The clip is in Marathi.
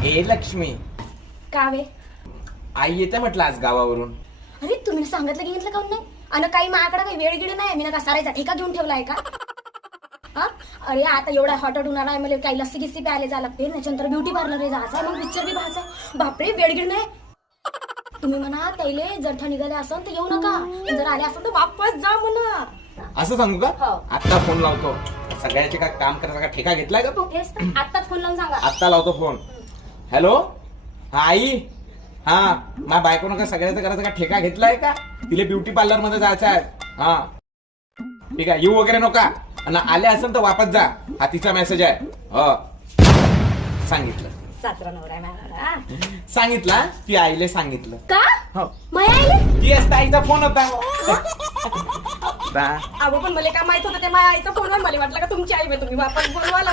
ए लक्ष्मी, का वे? आई येते म्हटलं आज गावावरून. अरे तुम्ही सांगितलं की घेतलं काऊन नाही? आणि काही माझ्याकडे काही वेळ गिड नाही, मी ना का सारायचा ठेका घेऊन ठेवलाय का? हा? अरे आता एवढा हॉट उन्हाळा आहे, मला काही लस्सी गिस्सी प्यायला जायला लागते, त्याच्यानंतर ब्युटी पार्लर जायचं, मग पिक्चर बी पाहायचा. बापरे वेळ गिड नाही. तुम्ही म्हणा तैले जर निघाले असन तर येऊ नका, जर आले असन तर वापस जा म्हणा. असं सांगू का? हो. आता फोन लावतो. सगळ्याचे का काम करायचा का ठेका घेतलाय का तू? तेच तर, आत्ताच फोन लावून सांगा. आता लावतो फोन. हॅलो, हा आई. हा, माझ्या बायकोनं का सगळ्याचं करायचं का ठेका घेतलाय का? तिला ब्युटी पार्लर मध्ये जायचं आहे. हा ठीक आहे, येऊ वगैरे नका, आणि आले असेल तर वापस जा. हा तिचा मेसेज आहे. हो सांगितलं. सासरा नवरा आहे माझा. सांगितलं, ती आईले सांगितलं. का? हो, माया आईले? ती असता आईचा फोन होता. अगो पण मला काय माहित होतं ते माझ्या आईचा फोन, मला वाटलं का तुमची आई तुम्ही वापस बोलवाला.